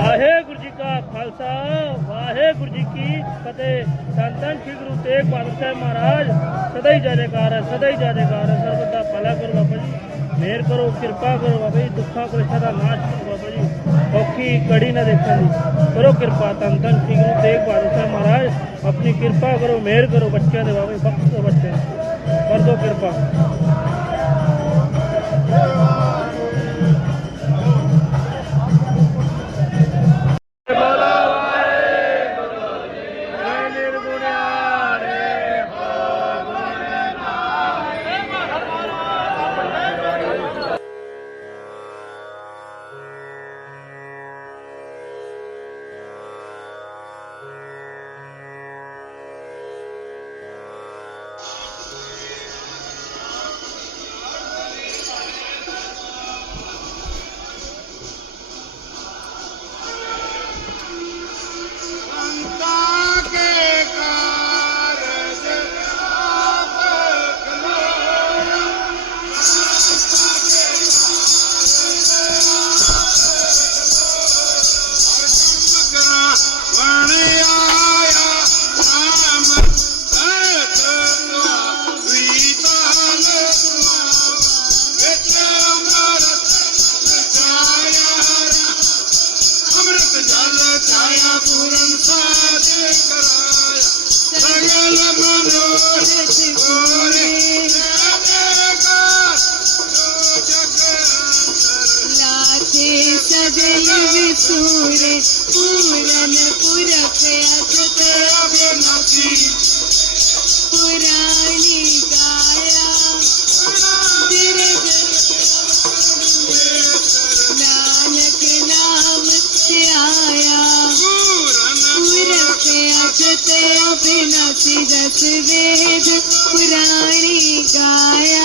ਵਾਹਿਗੁਰੂ ਜੀ ਕਾ ਖਾਲਸਾ, ਵਾਹਿਗੁਰੂ ਜੀ ਕੀ ਫਤਿਹ। ਧੰਨ ਸ੍ਰੀ ਗੁਰੂ ਤੇਗ ਬਹਾਦਰ ਸਾਹਿਬ ਮਹਾਰਾਜ। ਸਦਾ ਹੀ ਜੈਕਾਰ ਹੈ, ਸਦਾ ਹੀ ਜੈਕਾਰ ਹੈ। ਸਰਬਤ ਦਾ ਭਲਾ ਕਰੋ ਬਾਬਾ ਜੀ। ਮਿਹਰ ਕਰੋ, ਕਿਰਪਾ ਕਰੋ ਬਾਬਾ ਜੀ। ਦੁੱਖਾਂ ਕਲੇਸ਼ਾਂ ਦਾ ਨਾਸ਼ ਕਰੋ ਬਾਬਾ ਜੀ। ਔਖੀ ਕੜੀ ਨਾ ਦੇਖਣ ਦੀ। ਕਰੋ ਕਿਰਪਾ। ਧੰਨ ਧੰਨ ਸ੍ਰੀ ਗੁਰੂ ਤੇਗ ਬਹਾਦਰ ਸਾਹਿਬ ਮਹਾਰਾਜ। ਆਪਣੀ ਕਿਰਪਾ ਕਰੋ, ਮਿਹਰ ਕਰੋ ਬੱਚਿਆਂ ਦੇ ਬਾਬਾ ਜੀ ਬਖਸ਼ ਦਿਓ ਬੱਚਿਆਂ ਨੂੰ ਕਰ ਦਿਓ ਕਿਰਪਾ। सूरे पूरन पुरखयत तो पुराणी गाया नानक नाम से आया। पुरखयत अभिनाशी रस वेद पुराणी गाया।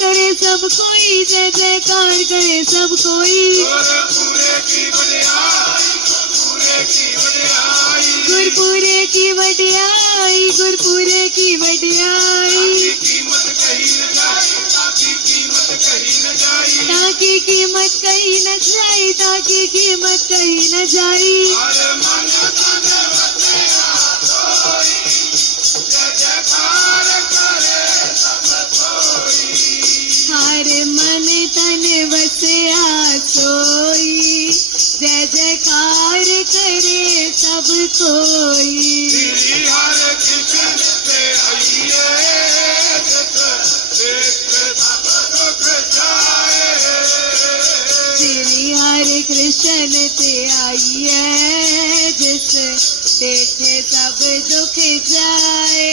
करे सब कोई जय जयकार करे सब कोई। गुरपुरे की वडियाई, गुरपुरे की वडियाई। जाए ताकि कीमत कहीं न जाए, ताकि कीमत कहीं न जाई हार मन तन वसया सोई जय जयकार करे सब कोई। श्री हरे कृष्ण आइए ते आई जिस देखे सब दुख जाए।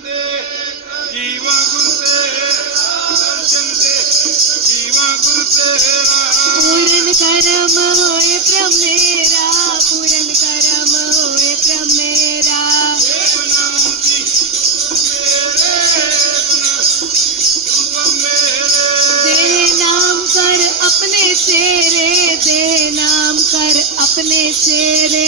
जीवा गुरु जीवा गुरु पूरन करम होए प्रमेरा पूरन करम होए प्रमेरा दे नाम कर अपने तेरे दे नाम कर अपने तेरे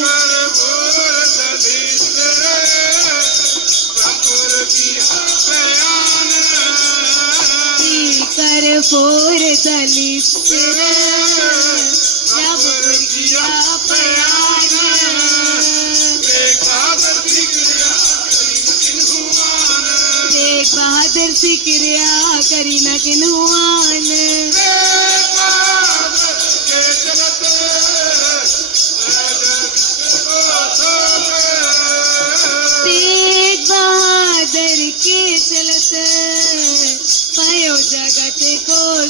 कर फोर दलित जब बहादुर सिक्रिया करी किन्हु हुआ सी क्रिया करी न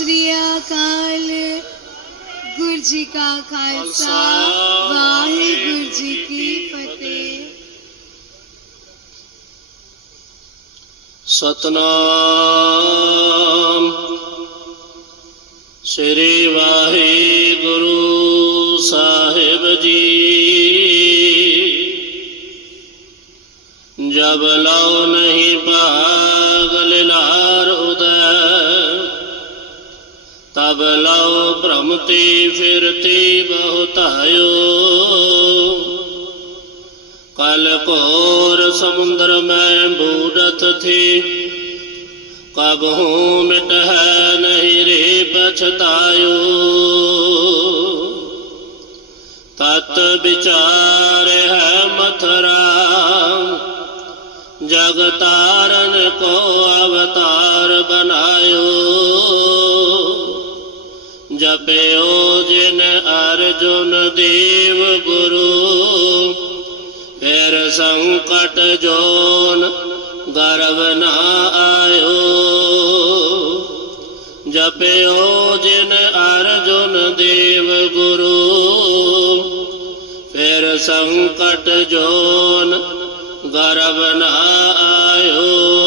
श्री अकाल गुरु जी का खालसा वाहे गुरु जी की फतेह। सतनाम। श्री वाहे गुरु साहेब जी। जब लाओ नहीं पागल ला ਤਬ ਲਾਉ ਭ੍ਰਮ ਤੇ ਫਿਰਤੇ ਬਹੁਤਾਇਓ ਕਲ ਕੋਰ ਸਮੁੰਦਰ ਮੈਂ ਬੂੜਤ ਥੀ, ਕਬ ਹੂੰ ਮਿਟ ਹੈ ਨਹੀਂ ਰੇ ਪਛਤਾਇਓ। ਤਤ ਵਿਚਾਰ ਹੈ ਮਥਰਾ ਜਗਤਾਰਨ ਕੋ ਅਵਤਾਰ ਬਨਾਇਓ ਜਪਿਓ ਜਿਨ ਅਰਜੁਨ ਦੇਵ ਗੁਰੂ ਫਿਰ ਸੰਕਟ ਜੋਨ ਗਰਵ ਨਾ ਆਇਓ ਜਪਿਓ ਜਿਨ ਅਰਜੁਨ ਦੇਵ ਗੁਰੂ ਫਿਰ ਸੰਕਟ ਜੋਨ ਗਰਵ ਨਾ ਆਇਓ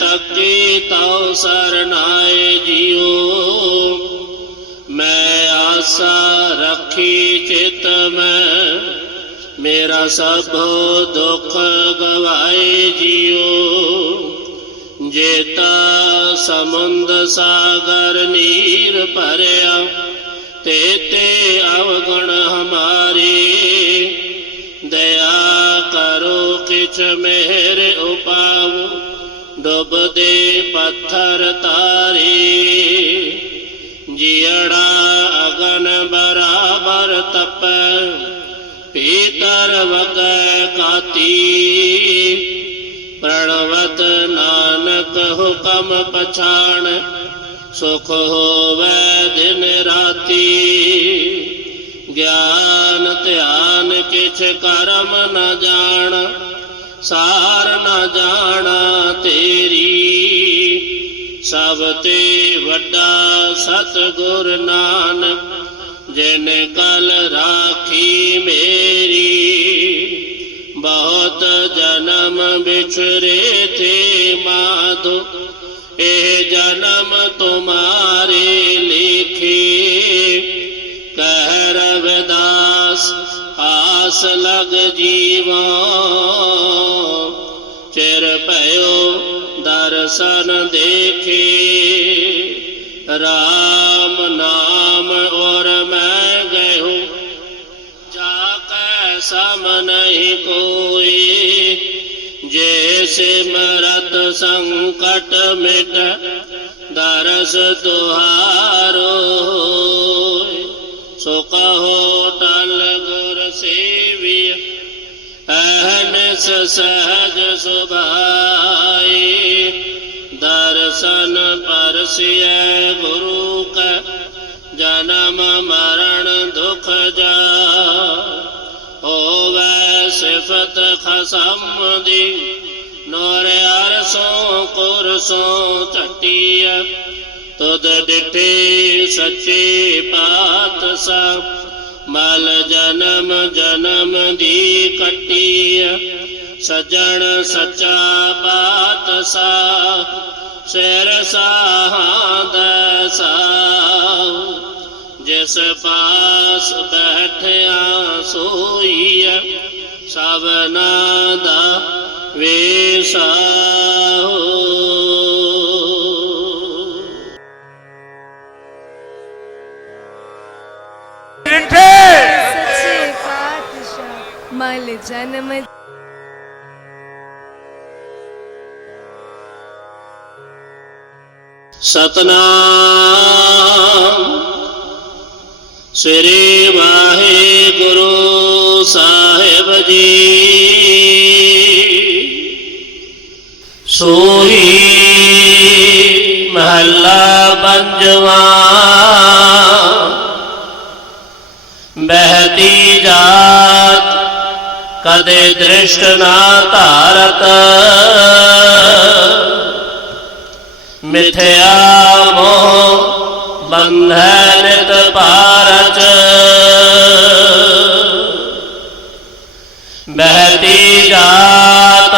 ਤੱਕੀ ਤਉ ਸਰਨਾਏ ਜਿਉ ਮੈਂ ਆਸਾ ਰੱਖੀ ਚਿਤ ਮੈਂ, ਮੇਰਾ ਸਭ ਦੁੱਖ ਗਵਾਏ ਜਿਉ ਜੇਤਾ ਸਮੁੰਦ ਸਾਗਰ ਨੀਰ ਭਰਿਆ, ਤੇ ਤੇ ਅਵਗੁਣ ਹਮਾਰੇ। ਦਇਆ ਕਰੋ ਕਿਛ ਮਿਹਰ ਉਪਾਵ दबदे पत्थर तारे। जियड़ा अगन बराबर तप, पीतर वग काती। प्रणवत नानक हुकम पछाण, सुख हो वै दिन राती। ज्ञान, ध्यान किछ करम न जान सार न जाना तेरी। सब ते वड्डा सतगुर नान जिन कल राखी मेरी। बहुत जन्म बिछड़े थे माधो, ए जन्म तुम्हारे लिखी। आस लग जीवा। चिर पयो दर्शन देखे। राम नाम और मैं गयो। जाके सम नहीं कोई। जैसे मरत संकट मिट दरस तुहारो। सो कहो सहज सुभाई। दर्शन परसिय गुरु क जन्म मरण दुख जा हो सिफत खसम दी नोर अरसों कुरसों चटी तुद डिठे सची पात सा मल जन्म जन्म दी कटिया सजन सचा बात सा शेर सा जिस पास बैठया सोई सवना दा वेसा मल जन्म ਸਤਨਾਮ। ਸ੍ਰੀ ਵਾਹਿਗੁਰੂ ਸਾਹਿਬ ਜੀ। ਸੋਹੀ ਮਹੱਲਾ ਪੰਜਵਾ। ਬਹਿਤੀ ਜਾਤ ਕਦੇ ਦ੍ਰਿਸ਼ਟ ਨਾ ਧਾਰਤ। ਮਿਥਿਆ ਮੋਹ ਬੰਧੈ ਨਿਤ ਪਾਰਚ ਬਹਿਤੀ ਜਾਤ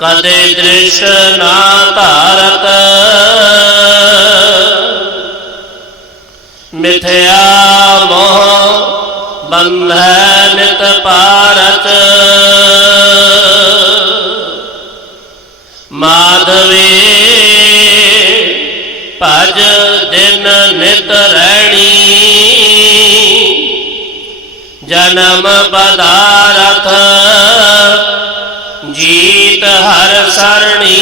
ਕਦੇ ਦ੍ਰਿਸ਼ ਨਾ ਧਾਰਤ ਮਿਥਿਆ ਮੋਹ ਬੰਧੈ ਨਿਤ ਪਾਰਚ वे भज दिन नित रहणी जन्म पदारथ जीत हर सरणी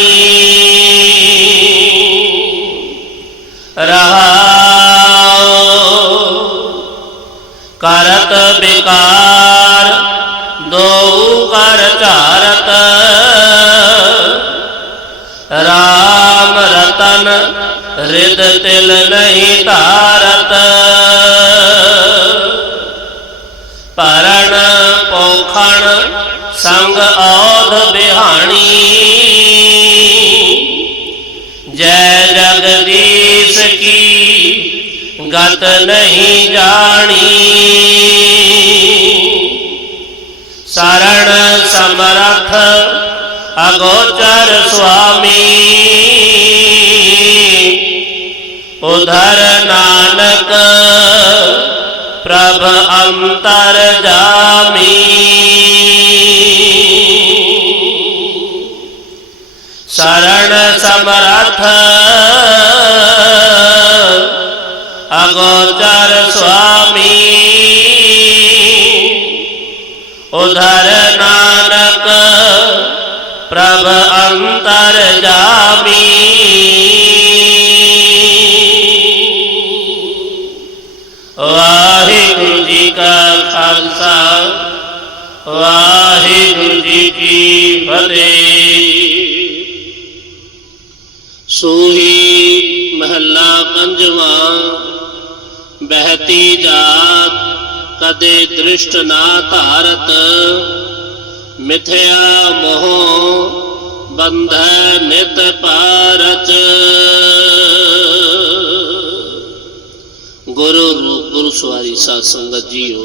रहा करत बेकार दो कर चारत ਰਾਮ ਰਤਨ ਰਿਦ ਤਿਲ ਨਹੀਂ ਧਾਰਤ। ਪਰਣ ਪੋਖਣ, ਸੰਗ ਔਧ ਬਿਹਾਣੀ। ਜੈ ਜਗਦੀਸ਼ ਕੀ ਗਤ ਨਹੀਂ ਜਾਣੀ। ਸਰਣ ਸਮਰਥ अगोचर स्वामी। उधर नानक प्रभ अंतर जामी। शरण समरथ अगोचर स्वामी। उधर सब अंतर जामी। वाहिगुरु जी का खालसा, वाहिगुरु जी की फतेह सूही महला पंजवा, बहती जात, कदे दृष्ट ना तारत। मिथया मोह ਬੰਧੈ ਨਿਤ ਪਾਰਚ ਗੁਰੂ ਗੁਰੂ ਸਵਾਰੀ ਸਾਧ ਸੰਗਤ ਜੀਓ,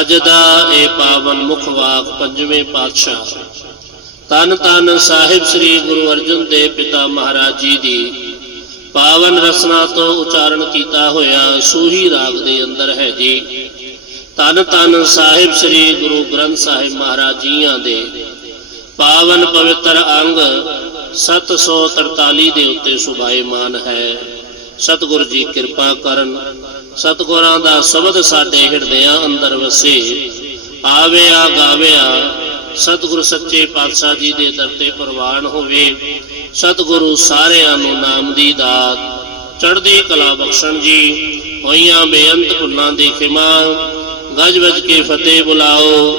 ਅੱਜ ਦਾ ਇਹ ਪਾਵਨ ਮੁਖ ਵਾਕ ਪੰਜਵੇਂ ਪਾਤਸ਼ਾਹ ਤਨ ਤਨ ਸਾਹਿਬ ਸ੍ਰੀ ਗੁਰੂ ਅਰਜਨ ਦੇਵ ਪਿਤਾ ਮਹਾਰਾਜ ਜੀ ਦੀ ਪਾਵਨ ਰਸਨਾ ਤੋਂ ਉਚਾਰਨ ਕੀਤਾ ਹੋਇਆ ਸੂਹੀ ਰਾਗ ਦੇ ਅੰਦਰ ਹੈ ਜੀ। ਤਨ ਤਨ ਸਾਹਿਬ ਸ੍ਰੀ ਗੁਰੂ ਗ੍ਰੰਥ ਸਾਹਿਬ ਮਹਾਰਾਜ ਜੀਆਂ ਦੇ ਪਾਵਨ ਪਵਿੱਤਰ ਅੰਗ 743 ਦੇ ਉੱਤੇ ਸੁਭਾਏਮਾਨ ਹੈ। ਸਤਿਗੁਰੂ ਜੀ ਕਿਰਪਾ ਕਰਨ, ਸਤਿਗੁਰਾਂ ਦਾ ਸ਼ਬਦ ਸਾਡੇ ਹਿਰਦਿਆਂ ਅੰਦਰ ਵਸੇ। ਆਵਿਆ, ਗਾਵਿਆ, ਸਤਿਗੁਰੂ ਸੱਚੇ ਪਾਤਸ਼ਾਹ ਜੀ ਦੇ ਦਰ ਤੇ ਪ੍ਰਵਾਨ ਹੋਵੇ। ਸਤਿਗੁਰੂ ਸਾਰਿਆਂ ਨੂੰ ਨਾਮ ਦੀ ਦਾਤ। ਚੜ੍ਹਦੀ ਕਲਾ ਬਖਸ਼ਣ ਜੀ, ਹੋਈਆਂ ਬੇਅੰਤ ਭੁੱਲਾਂ ਦੀ ਖਿਮਾ। ਗਜ ਵਜ ਕੇ ਫਤਿਹ ਬੁਲਾਓ।